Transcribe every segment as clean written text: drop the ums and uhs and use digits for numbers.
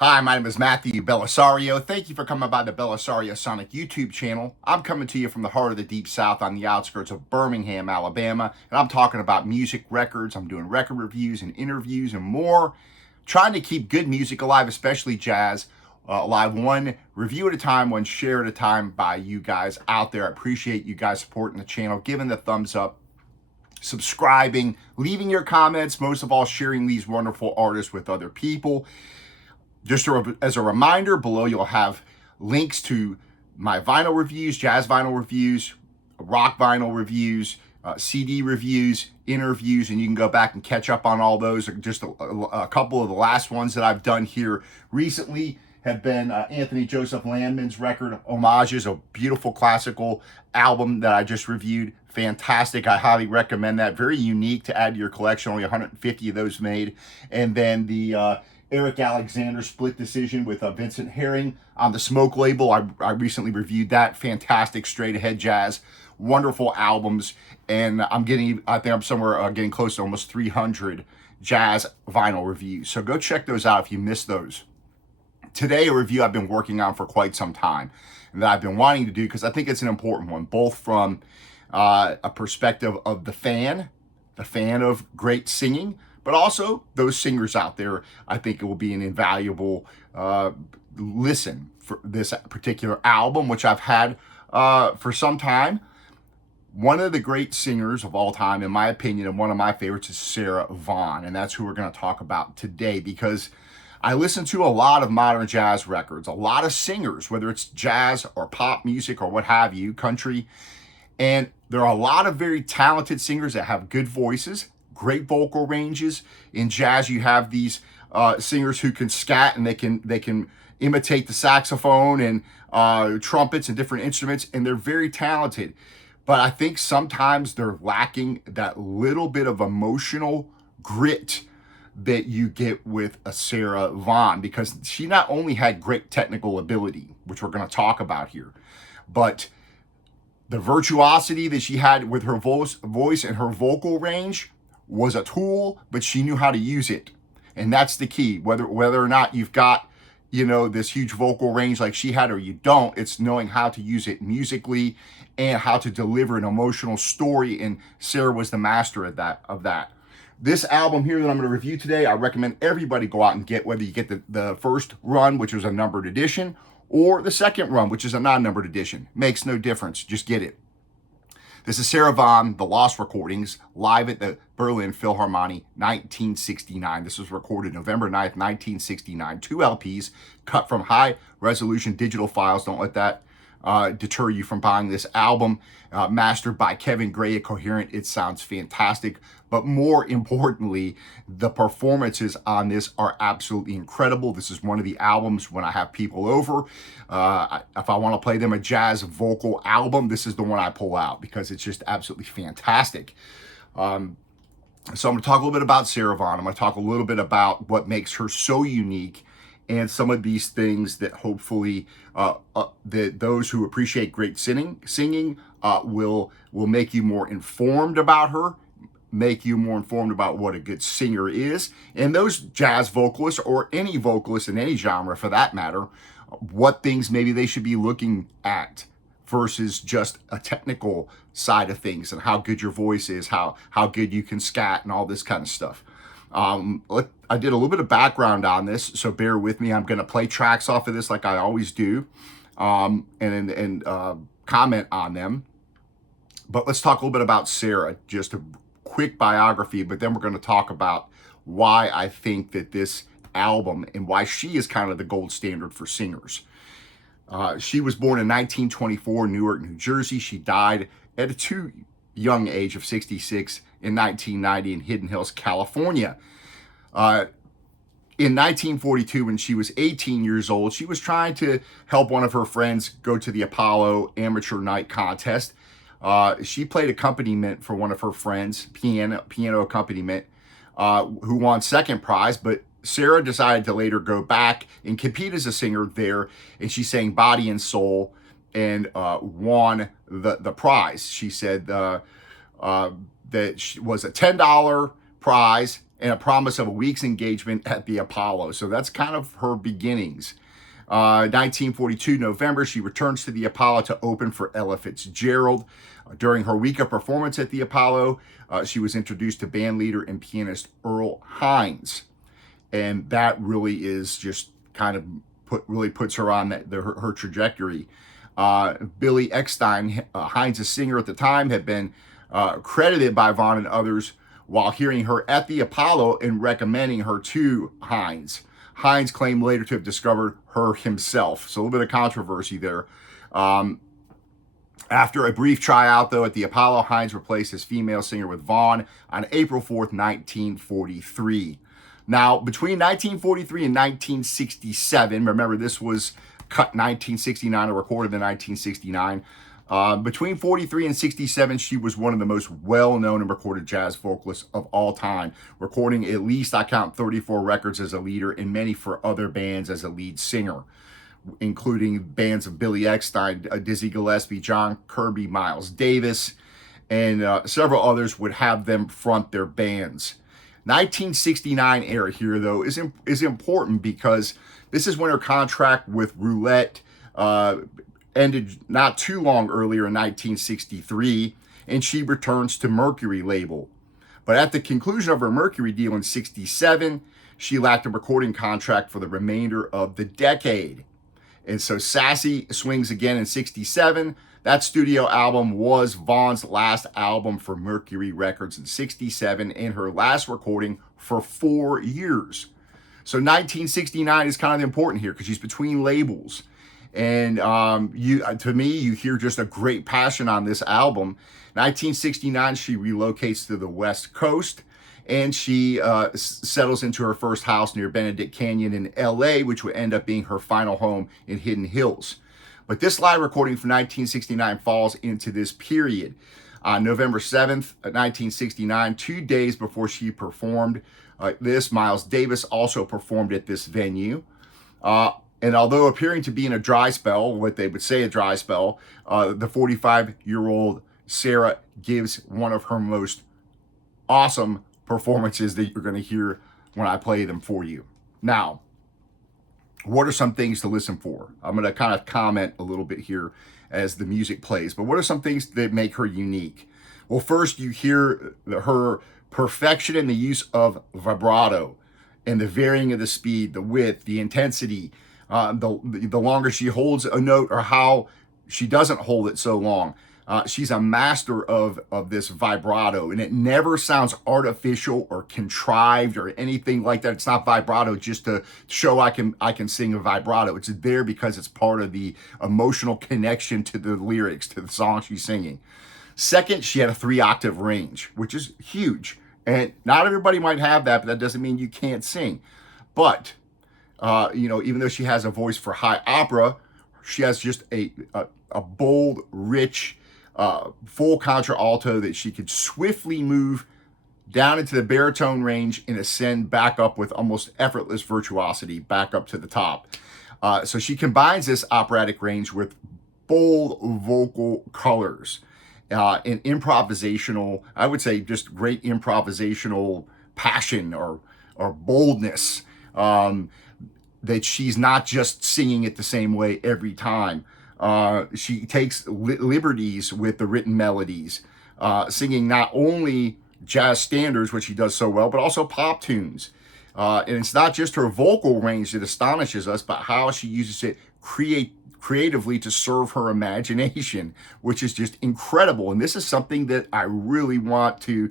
Hi, my name is Matthew Bellisario. Thank you for coming by the Bellisario Sonic YouTube channel. I'm coming to you from the heart of the Deep South on the outskirts of Birmingham, Alabama, and I'm talking about music records. I'm doing record reviews and interviews and more, trying to keep good music alive, especially jazz, alive one review at a time, one share at a time by you guys out there. I appreciate you guys supporting the channel, giving the thumbs up, subscribing, leaving your comments, most of all, sharing these wonderful artists with other people. Just as a reminder, below you'll have links to my vinyl reviews, jazz vinyl reviews, rock vinyl reviews, CD reviews, interviews, and you can go back and catch up on all those. Just a couple of the last ones that I've done here recently have been Anthony Joseph Landman's record, Homages, a beautiful classical album that I just reviewed. Fantastic. I highly recommend that. Very unique to add to your collection. Only 150 of those made. And then the Eric Alexander split decision with Vincent Herring on the Smoke label. I recently reviewed that. Fantastic straight ahead jazz, wonderful albums, and I think I'm somewhere getting close to almost 300 jazz vinyl reviews. So go check those out if you missed those. Today, a review I've been working on for quite some time and that I've been wanting to do because I think it's an important one, both from a perspective of the fan of great singing, but also those singers out there. I think it will be an invaluable listen for this particular album, which I've had for some time. One of the great singers of all time, in my opinion, and one of my favorites is Sarah Vaughan, and that's who we're going to talk about today because I listen to a lot of modern jazz records, a lot of singers, whether it's jazz or pop music or what have you, country, and there are a lot of very talented singers that have good voices, great vocal ranges. In jazz, you have these singers who can scat and they can imitate the saxophone and trumpets and different instruments, and they're very talented. But I think sometimes they're lacking that little bit of emotional grit that you get with a Sarah Vaughan, because she not only had great technical ability, which we're going to talk about here, but the virtuosity that she had with her voice and her vocal range was a tool, but she knew how to use it. And that's the key. Whether or not you've got, this huge vocal range like she had or you don't, it's knowing how to use it musically and how to deliver an emotional story. And Sarah was the master of that. This album here that I'm going to review today, I recommend everybody go out and get, whether you get the first run, which was a numbered edition, or the second run, which is a non-numbered edition. Makes no difference. Just get it. This is Sarah Vaughan, The Lost Recordings, live at the Berlin Philharmonic, 1969. This was recorded November 9th, 1969. 2 LPs cut from high-resolution digital files. Don't let that deter you from buying this album. Mastered by Kevin Gray at Coherent. It sounds fantastic. But more importantly, the performances on this are absolutely incredible. This is one of the albums when I have people over. If I want to play them a jazz vocal album, this is the one I pull out because it's just absolutely fantastic. So I'm going to talk a little bit about Sarah Vaughan. I'm going to talk a little bit about what makes her so unique and some of these things that hopefully that those who appreciate great singing will make you more informed about her, make you more informed about what a good singer is, and those jazz vocalists or any vocalist in any genre for that matter, what things maybe they should be looking at versus just a technical side of things and how good your voice is, how good you can scat and all this kind of stuff. I did a little bit of background on this, so bear with me. I'm going to play tracks off of this like I always do, and comment on them. But let's talk a little bit about Sarah, just a quick biography, but then we're going to talk about why I think that this album and why she is kind of the gold standard for singers. She was born in 1924 in Newark, New Jersey. She died at a too young age of 66 in 1990 in Hidden Hills, California. In 1942, when she was 18 years old, she was trying to help one of her friends go to the Apollo Amateur Night Contest. She played accompaniment for one of her friends, piano accompaniment, who won second prize, but Sarah decided to later go back and compete as a singer there, and she sang Body and Soul and won the prize. She said that she was a $10 prize and a promise of a week's engagement at the Apollo. So that's kind of her beginnings. 1942 November, she returns to the Apollo to open for Ella Fitzgerald. During her week of performance at the Apollo, she was introduced to bandleader and pianist Earl Hines. And that really is just kind of really puts her on her trajectory. Billy Eckstein, Hines' singer at the time, had been credited by Vaughan and others while hearing her at the Apollo and recommending her to Hines. Hines claimed later to have discovered her himself. So a little bit of controversy there. After a brief tryout, though, at the Apollo, Hines replaced his female singer with Vaughan on April 4th, 1943. Now, between 1943 and 1967, remember this was cut 1969 or recorded in 1969, between 43 and 67, she was one of the most well-known and recorded jazz vocalists of all time, recording at least, I count, 34 records as a leader and many for other bands as a lead singer, including bands of Billy Eckstein, Dizzy Gillespie, John Kirby, Miles Davis, and several others would have them front their bands. 1969 era here, though, is important because this is when her contract with Roulette ended not too long earlier in 1963, and she returns to Mercury label. But at the conclusion of her Mercury deal in 67, she lacked a recording contract for the remainder of the decade. And so Sassy swings again in 67. That studio album was Vaughan's last album for Mercury Records in 67 and her last recording for 4 years. So 1969 is kind of important here because she's between labels. And to me, you hear just a great passion on this album. 1969, she relocates to the West Coast and she settles into her first house near Benedict Canyon in LA, which would end up being her final home in Hidden Hills. But this live recording from 1969 falls into this period. On November 7th, 1969, 2 days before she performed this, Miles Davis also performed at this venue. And although appearing to be in a dry spell, what they would say a dry spell, the 45-year-old Sarah gives one of her most awesome performances that you're going to hear when I play them for you. Now, what are some things to listen for? I'm going to kind of comment a little bit here as the music plays, but what are some things that make her unique? Well, first, you hear her perfection in the use of vibrato and the varying of the speed, the width, the intensity, the longer she holds a note or how she doesn't hold it so long. She's a master of this vibrato, and it never sounds artificial or contrived or anything like that. It's not vibrato just to show I can sing a vibrato. It's there because it's part of the emotional connection to the lyrics, to the song she's singing. Second, she had a 3-octave range, which is huge. And not everybody might have that, but that doesn't mean you can't sing. But, even though she has a voice for high opera, she has just a bold, rich, full contralto that she could swiftly move down into the baritone range and ascend back up with almost effortless virtuosity back up to the top. So she combines this operatic range with bold vocal colors and improvisational, I would say just great improvisational passion or boldness, that she's not just singing it the same way every time. She takes liberties with the written melodies, singing not only jazz standards, which she does so well, but also pop tunes. And it's not just her vocal range that astonishes us, but how she uses it creatively to serve her imagination, which is just incredible. And this is something that I really want to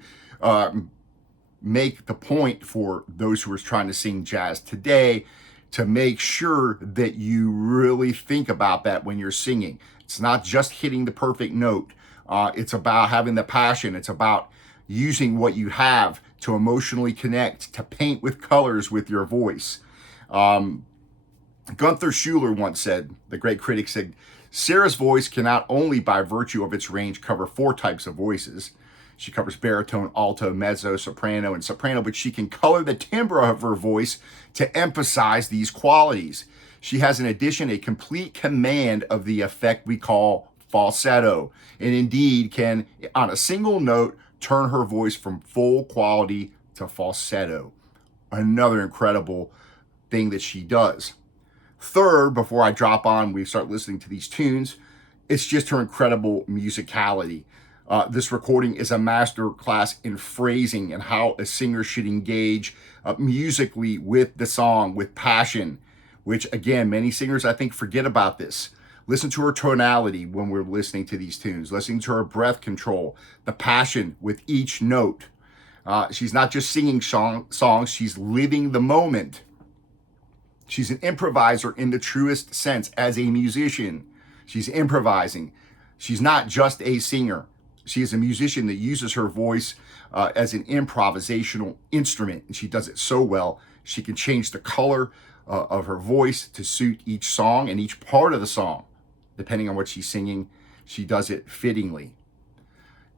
make the point for those who are trying to sing jazz today, to make sure that you really think about that when you're singing. It's not just hitting the perfect note. It's about having the passion. It's about using what you have to emotionally connect, to paint with colors with your voice. Gunther Schuller once said, the great critic said, Sarah's voice can not only by virtue of its range cover 4 types of voices. She covers baritone, alto, mezzo, soprano, and soprano, but she can color the timbre of her voice to emphasize these qualities. She has, in addition, a complete command of the effect we call falsetto, and indeed can, on a single note, turn her voice from full quality to falsetto. Another incredible thing that she does. Third, before I drop on, we start listening to these tunes, it's just her incredible musicality. This recording is a master class in phrasing and how a singer should engage musically with the song, with passion, which again, many singers I think forget about this. Listen to her tonality when we're listening to these tunes, listening to her breath control, the passion with each note. She's not just singing songs, she's living the moment. She's an improviser in the truest sense. As a musician, she's improvising. She's not just a singer. She is a musician that uses her voice as an improvisational instrument, and she does it so well. She can change the color of her voice to suit each song and each part of the song. Depending on what she's singing, she does it fittingly.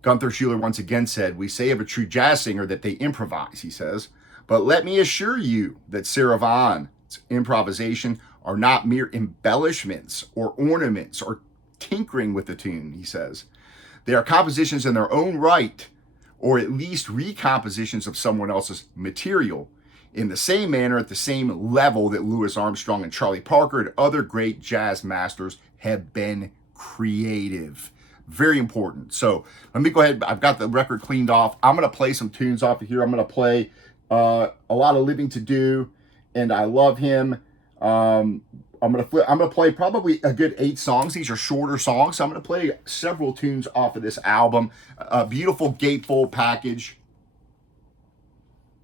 Gunther Schuller once again said, "We say of a true jazz singer that they improvise," he says, "but let me assure you that Sarah Vaughan's improvisation are not mere embellishments or ornaments or tinkering with the tune," he says. "They are compositions in their own right, or at least recompositions of someone else's material, in the same manner, at the same level that Louis Armstrong and Charlie Parker and other great jazz masters have been creative." Very important. So let me go ahead. I've got the record cleaned off. I'm going to play some tunes off of here. I'm going to play A Lot of Living to Do and I Love Him. I'm gonna play probably a good 8 songs. These are shorter songs, so I'm gonna play several tunes off of this album. A beautiful gatefold package.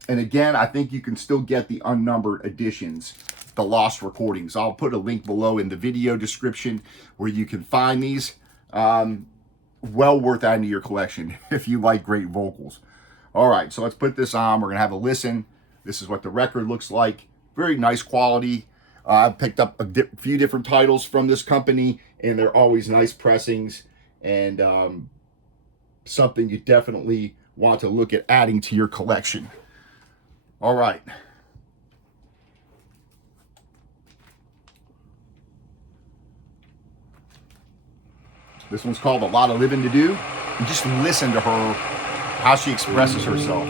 And again, I think you can still get the unnumbered editions, the lost recordings. I'll put a link below in the video description where you can find these. Well worth adding to your collection if you like great vocals. All right, so let's put this on. We're gonna have a listen. This is what the record looks like. Very nice quality. I've picked up a few different titles from this company, and they're always nice pressings, and something you definitely want to look at adding to your collection. All right. This one's called A Lot of Living to Do. And just listen to her, how she expresses herself.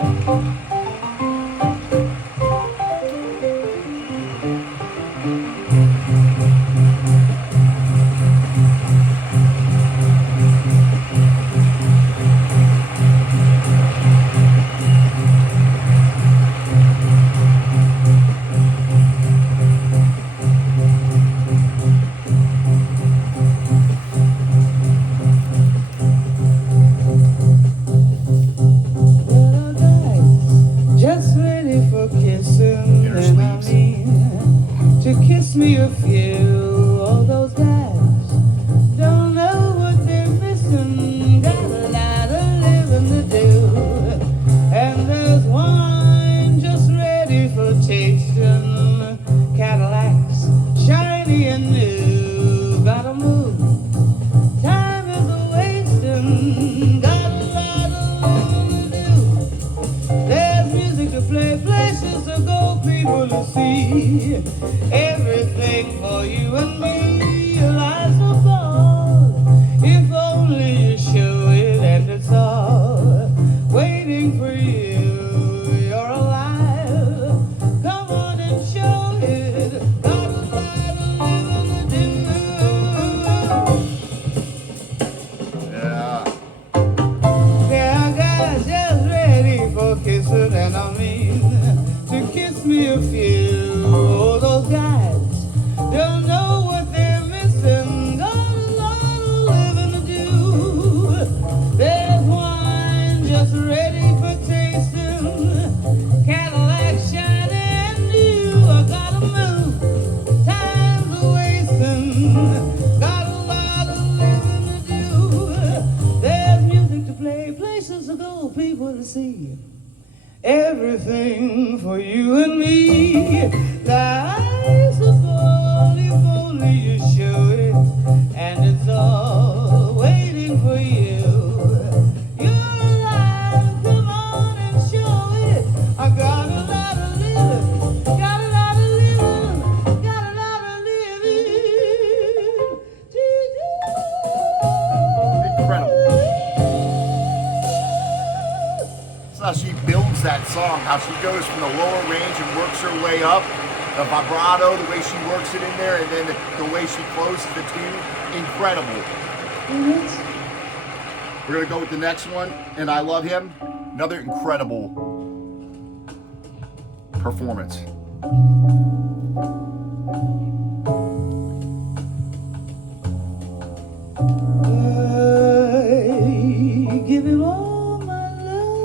Me a few, all those guys don't know what they're missing. Got a lot of living to do, and there's wine just ready for tasting. Cadillacs, shiny and new. Gotta move, time is a wasting. Got a lot of living to do. There's music to play, places to go, people to see. Everything for you and me lies so far. If only you show it, and it's all waiting for you. You're alive. Come on and show it. Got a lot of living to do. Yeah. There are guys just ready for kissing, and I mean to kiss me a few. Oh, those guys don't know what they're missing. Got a lot of living to do. There's wine just ready for tasting. Cadillac shiny and new. I gotta move, time's a wasting. Got a lot of living to do. There's music to play, places to go, people to see. Everything for you and me. Life's a ball if only you show it, and it's all waiting for you. You're alive, come on and show it. I got a lot of living, got a lot of living, got a lot of living to do. Incredible. So she builds that song, how she goes from the lower range and works her way up. The vibrato, the way she works it in there, and then the way she closes the tune, incredible. We're gonna go with the next one, and I Love Him. Another incredible performance. I give him all my love.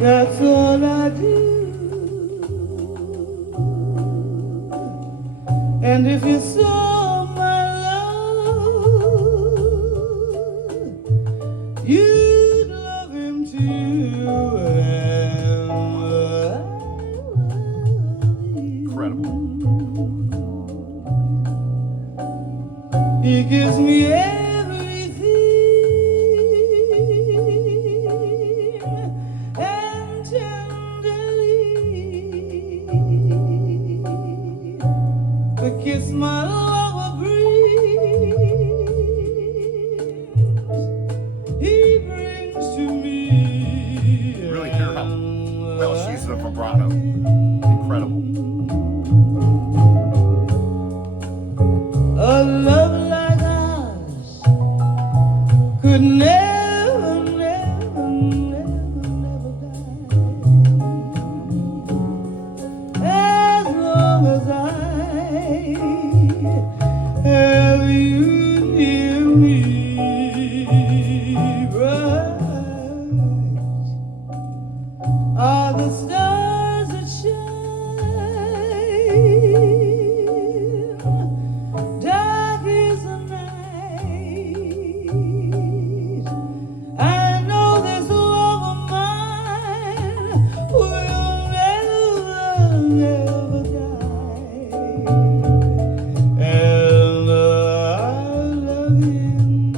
That's all I do. And if you saw my love, you'd love him too. And I love you. Incredible. He gives me everything and tenderly the kiss my lover brings, he brings to me. Really hear how well she's the vibrato. Incredible. A love like ours could never, never, never, never die. As long as I have you near me, bright are the stars that shine. Dark is the night. I know this love of mine will never, never die. And I love him.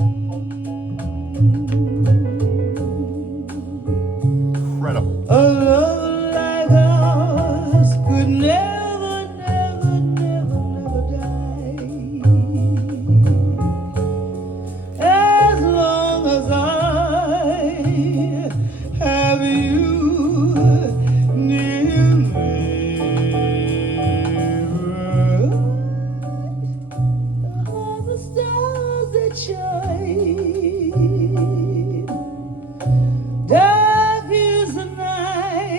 Incredible. A love like ours could never, never, never, never die. As long as I have you near me, all the stars that shine. Dark is the night.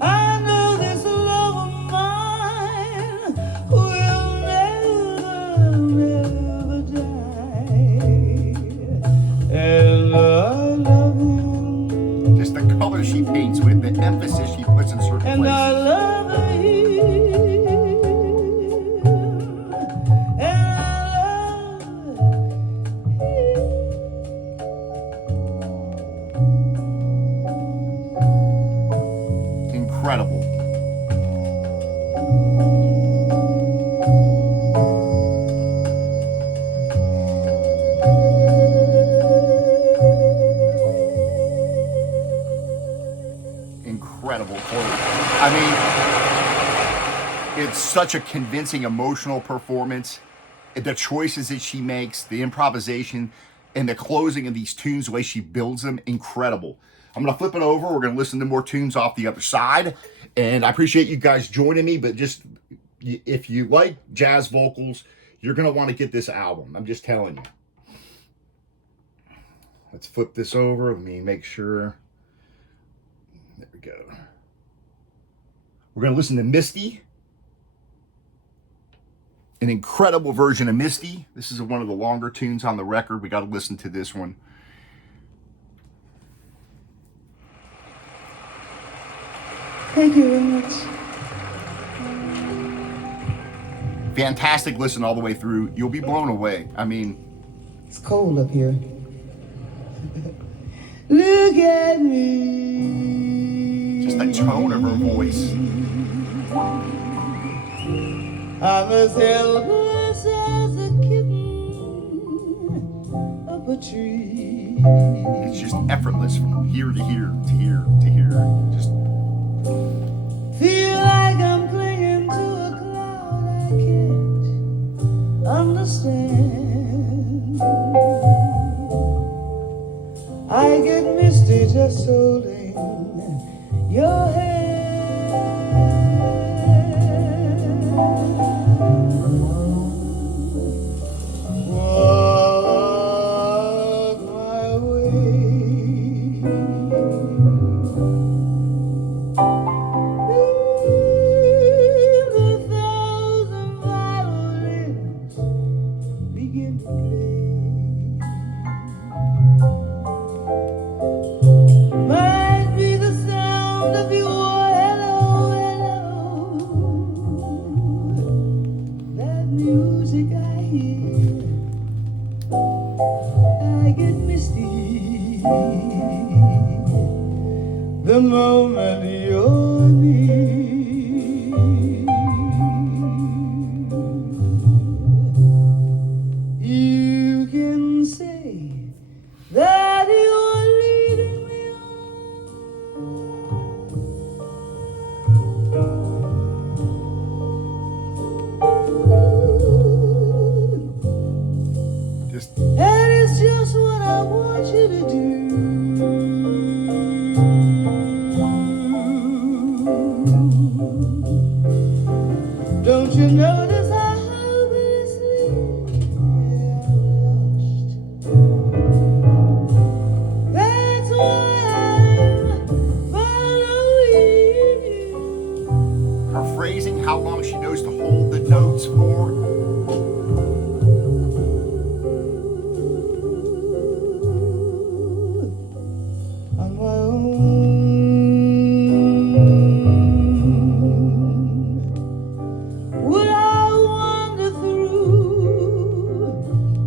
I know this love of mine will never, never die. And I love him. Just the color she paints with, the emphasis she puts in certain And I places. love him. And I love him. Incredible. Incredible. I mean, it's such a convincing emotional performance. The choices that she makes, the improvisation, and the closing of these tunes, the way she builds them, incredible. I'm going to flip it over. We're going to listen to more tunes off the other side. And I appreciate you guys joining me, but just if you like jazz vocals, you're going to want to get this album. I'm just telling you. Let's flip this over. Let me make sure. There we go. We're going to listen to Misty. An incredible version of Misty. This is one of the longer tunes on the record. We got to listen to this one. Thank you very much. Fantastic listen all the way through. You'll be blown away. I mean, It's cold up here. Look at me. just the tone of her voice. I'm as helpless as a kitten up a tree. It's just effortless from here to here to here to here. Just Feel like I'm clinging to a cloud I can't understand. your hair. Walk my way. The thousand violins begin to play. Might be the sound of your hello, hello. That music I hear, I get misty the moment you're near. You can say that you're leading me on. Just And it's just what I want you to do. Don't you notice how hopelessly I'm lost? That's why I'm following you. her phrasing, how long she knows to hold the notes for. On my own. Would I wander through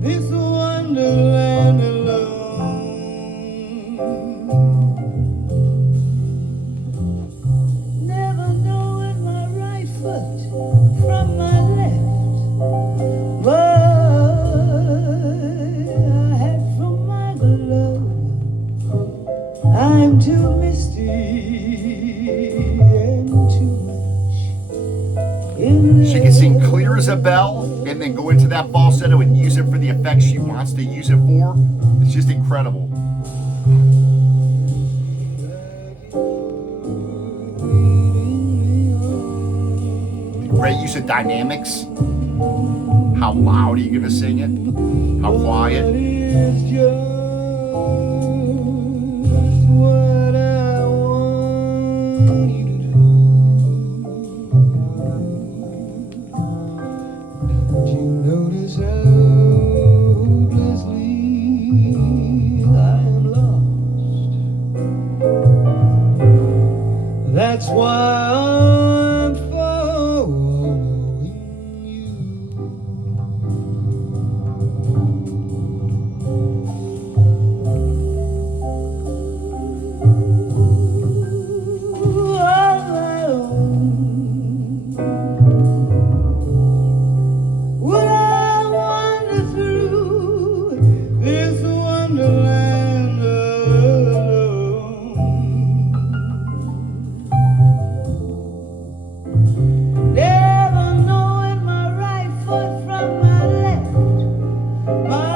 this wonderland alone? Never knowing my right foot from my left, my hat from my glove. I'm too misty and too much in She can sing clear as a bell and then go into that falsetto and use it for the effects she wants to use it for. It's just incredible. Great use of dynamics. How loud are you going to sing it? How quiet? It's just what I want you to do. Don't you notice how hopelessly I am lost? That's why I'm following you. On my own. Would I wander through this wonderland alone? Never knowing my right foot from my left, my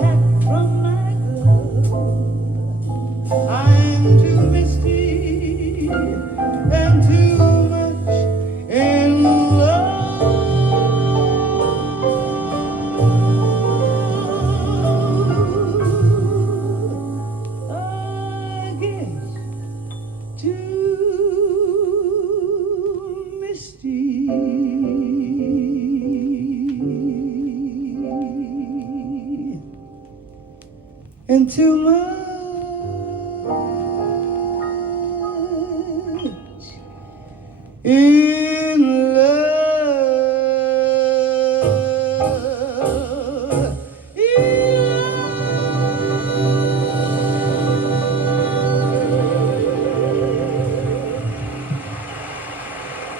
hat from my glove. I'm too misty and too much in love. I guess too misty and too much in love.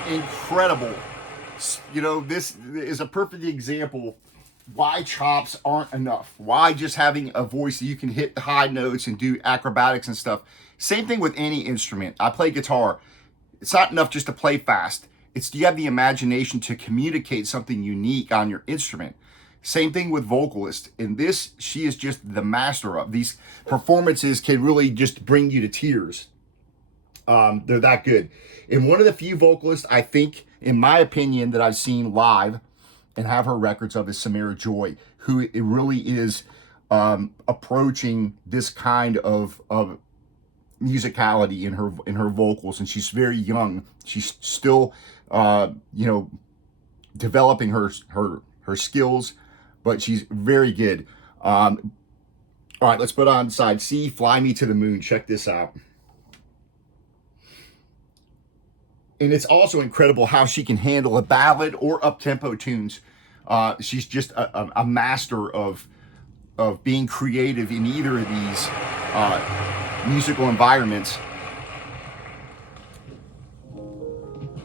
Incredible. You know, this is a perfect example why chops aren't enough. Why just having a voice that you can hit the high notes and do acrobatics and stuff. Same thing with any instrument. I play guitar. It's not enough just to play fast. It's, do you have the imagination to communicate something unique on your instrument? Same thing with vocalist. In this, she is just the master of. These performances can really just bring you to tears. They're that good. And one of the few vocalists, I think, in my opinion, that I've seen live and have her records of is Samara Joy, who it really is approaching this kind of musicality in her vocals. And she's very young. She's still, developing her skills, but she's very good. All right, let's put on side C, Fly Me to the Moon. Check this out. And it's also incredible how she can handle a ballad or up-tempo tunes. She's just a master of being creative in either of these musical environments.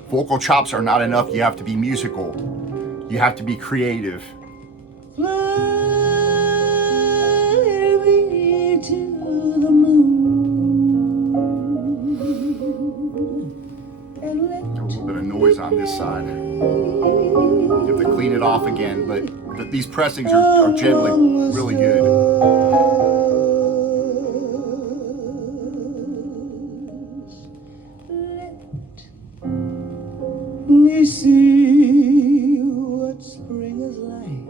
Vocal chops are not enough. You have to be musical. You have to be creative. Fly me to the moon and let A little bit of noise on this side. You have to clean it off again, but these pressings are generally really good. Let me see what spring is like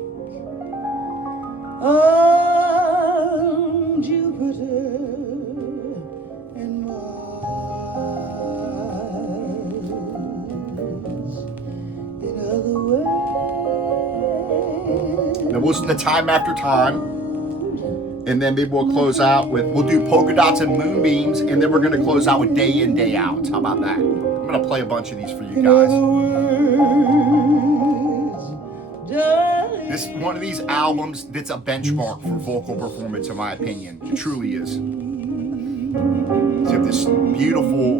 on Jupiter and Mars. In other words, Now we'll listen to Time After Time, and then maybe we'll close out with, we'll do Polka Dots and Moonbeams, and then we're going to close out with Day In, Day Out. How about that? I'm going to play a bunch of these for you guys. This is one of these albums that's a benchmark for vocal performance, in my opinion. It truly is. So you have this beautiful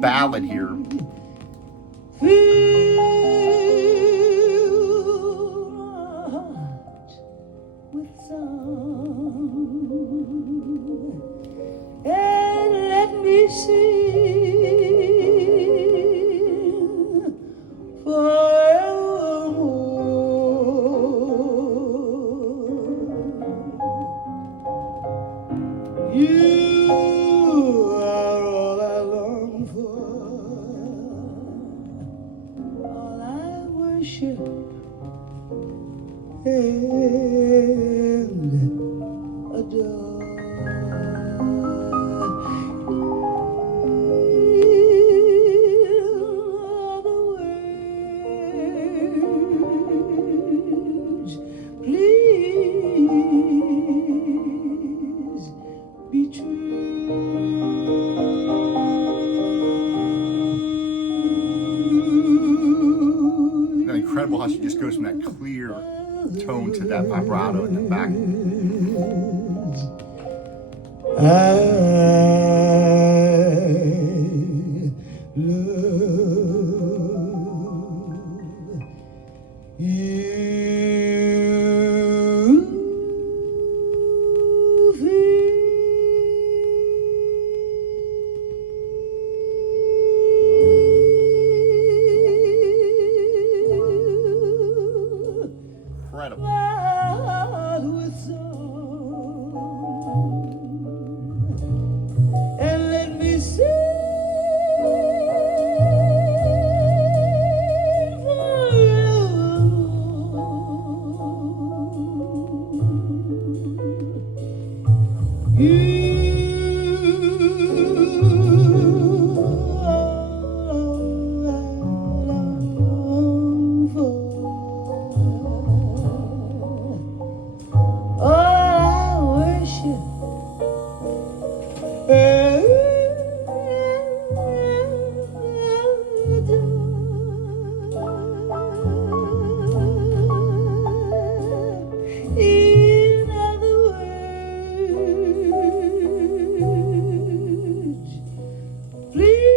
ballad here. With song and let me sing forevermore. You are all I long for, all I worship and adore. All the words, please be true. Isn't that incredible how she just goes from that clear tone to that vibrato in the back? I love you. Incredible. Wild with song and let me sing forevermore. You long for. All I worship and adore. In other words, please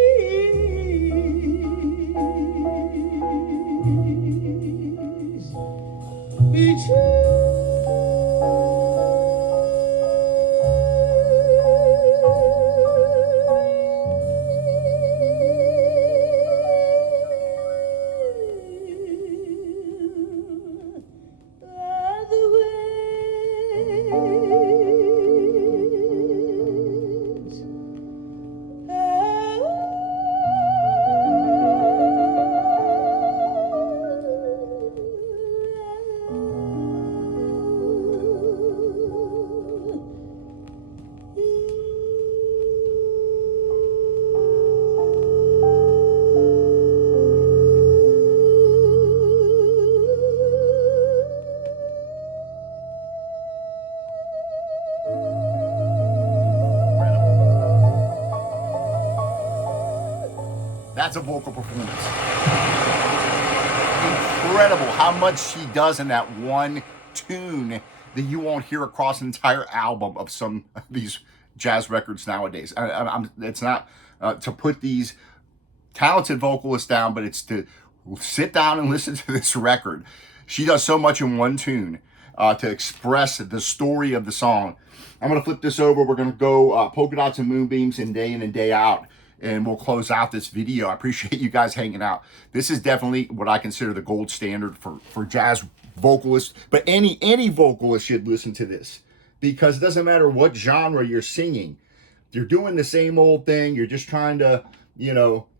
be true. That's a vocal performance. Incredible how much she does in that one tune that you won't hear across an entire album of some of these jazz records nowadays. It's not to put these talented vocalists down, but it's to sit down and listen to this record. She does so much in one tune to express the story of the song. I'm going to flip this over. We're going to go Polka Dots and Moonbeams and Day In and Day Out, and we'll close out this video. I appreciate you guys hanging out. This is definitely what I consider the gold standard for jazz vocalists, but any vocalist should listen to this, because it doesn't matter what genre you're singing. You're doing the same old thing. You're just trying to,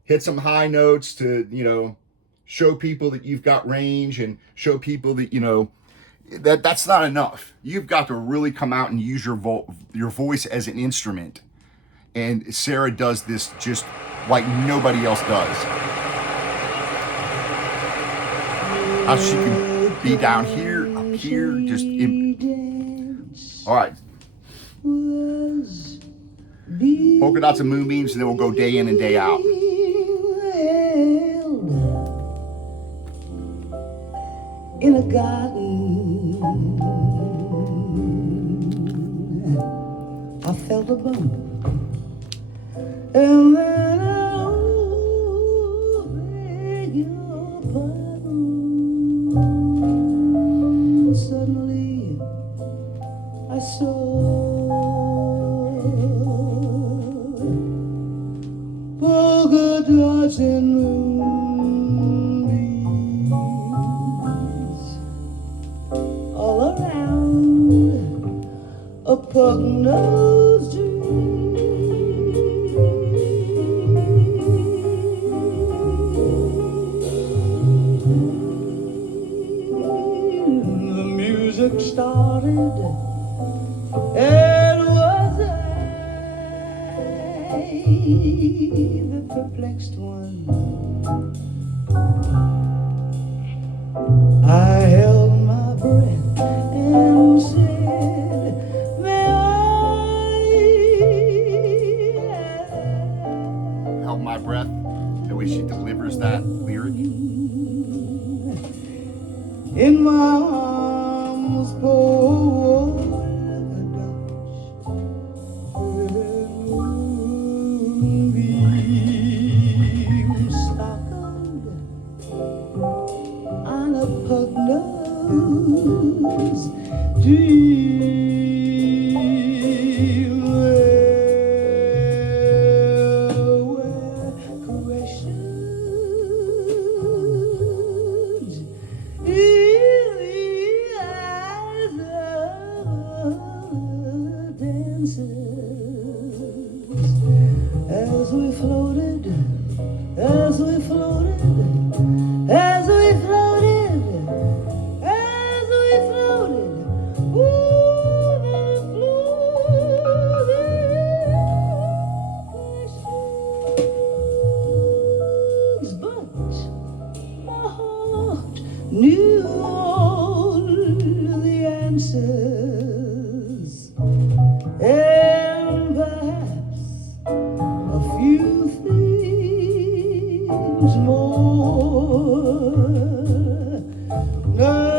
hit some high notes to, show people that you've got range and show people that, that's not enough. You've got to really come out and use your voice as an instrument. And Sarah does this just like nobody else does. How she can be down here, up here, just all right. Polka Dots and Moonbeams, and then we'll go Day In and Day Out. In a garden, I felt a bump, and then I beg your pardon. Suddenly, I saw polka dots and moonbeams all around a pug-nosed dream. The music started, and was I the perplexed one? I held my breath and said, may I? Held my breath. The way she delivers that lyric. In my arms, polka moonbeams sparkled on a pug-nosed dream, where questions in the eyes of dancers, as we floated, as we floated, as we floated, as we floated, ooh, the questions, but my heart knew all the answers, and perhaps a few things more. Now,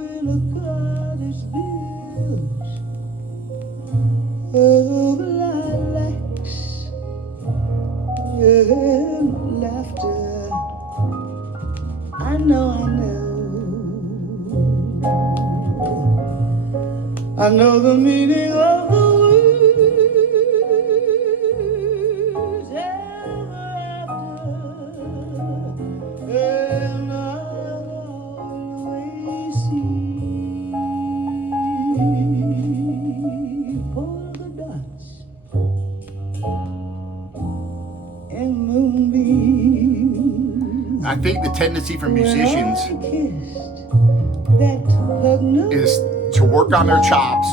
in a cottage built of lilacs and laughter, I know the meaning of the words ever after, and I'll always see polka dots and moonbeams. I think the tendency for musicians is to work on their chops,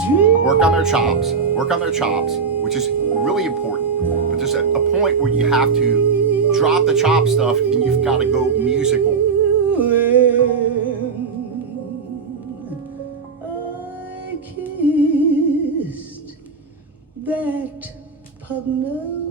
which is really important. But there's a point where you have to drop the chop stuff and you've got to go musical. I kissed that pug nose.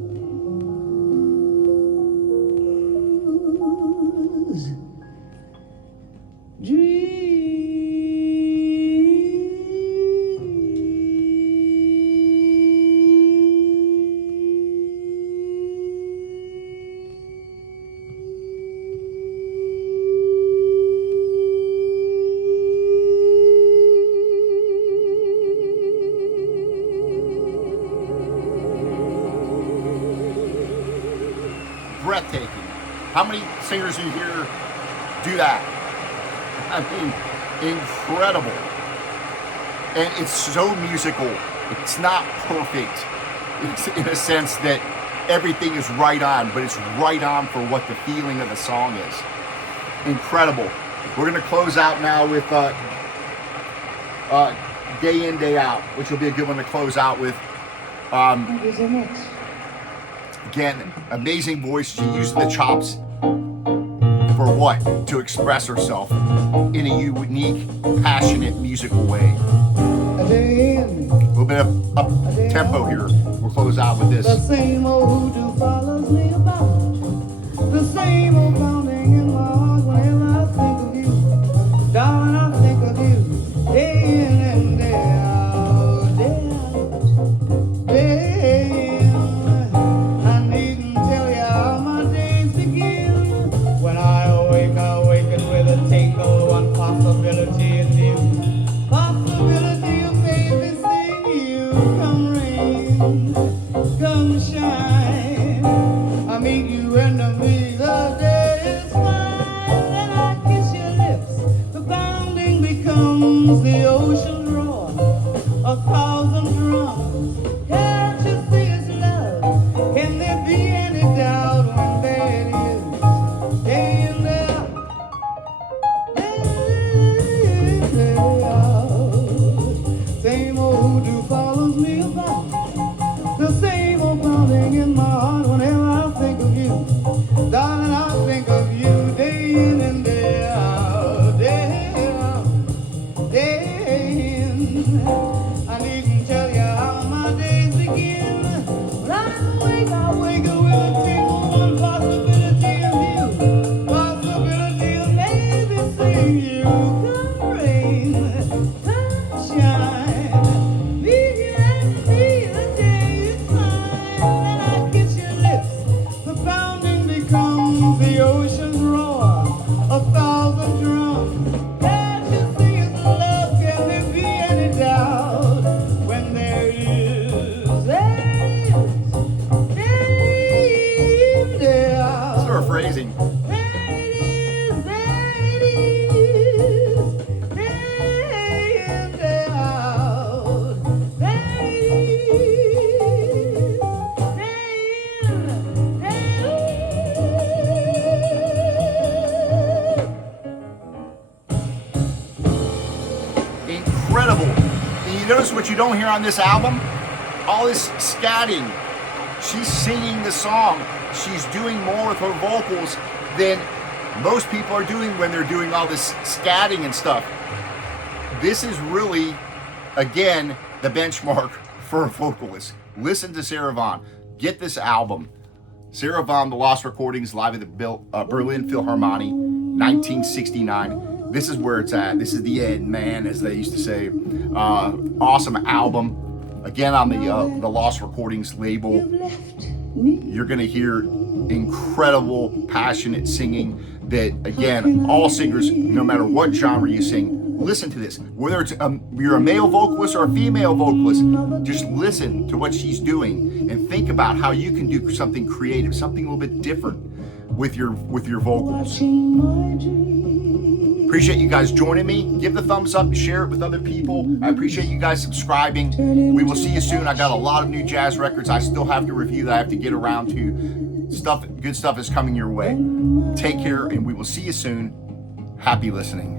Breathtaking. How many singers you hear do that? I mean, incredible. And it's so musical. It's not perfect. It's in a sense that everything is right on, but it's right on for what the feeling of the song is. Incredible. We're going to close out now with Day In, Day Out, which will be a good one to close out with. Thank you so much. Again, amazing voice. She used the chops for what? To express herself in a unique, passionate, musical way. A day in, A little bit of up tempo here. We'll close out with this. the same old hoodoo follows me about. The same old pounding in my heart whenever I think of you. Darling, I think of you. Day in and day out, day out, day in. I needn't tell you how my days begin. When I awaken with a tingle, one possibility in view. Possibility of maybe seeing you. Come rain, come shine. I meet you and to me the day is fine. Then I kiss your lips. The pounding becomes the ocean's roar. A thousand drums. Can't you see it's love? Can there be any doubt when there it is? Day in, day out. Day in, day out. Same old hoodoo follows me about. The same old pounding in my heart whenever I think of you. Darling, I think of you day in and day out, day out, day in. I needn't tell you how my days begin. When I wake up with a tingle, one possibility of you. Possibility of maybe seeing you. Come rain, come shine. Meet you and me, the day is fine. Then I kiss your lips. The pounding becomes the ocean's roar. A thousand drums. Can't you see it's love? Can there be any doubt? When there is, there is. Day in, day out. Sort of phrasing. There it is, there it is. Day in, day out. There it is. Day in, day Incredible. And you notice what you don't hear on this album? All this scatting. She's singing the song. She's doing more with her vocals than most people are doing when they're doing all this scatting and stuff. This is really, again, the benchmark for a vocalist. Listen to Sarah Vaughan. Get this album. Sarah Vaughan, The Lost Recordings, live at the Berlin Philharmonic, 1969. This is where it's at. This is the end, man, as they used to say. Awesome album. Again, on the Lost Recordings label. left me. You're going to hear incredible, passionate singing that, again, all singers, no matter what genre you sing, listen to this. Whether it's you're a male vocalist or a female vocalist, just listen to what she's doing and think about how you can do something creative, something a little bit different with your vocals. Watching my dreams. Appreciate you guys joining me. Give the thumbs up, share it with other people. I appreciate you guys subscribing. We will see you soon. I got a lot of new jazz records I still have to review that I have to get around to. Good stuff is coming your way. Take care, and we will see you soon. Happy listening.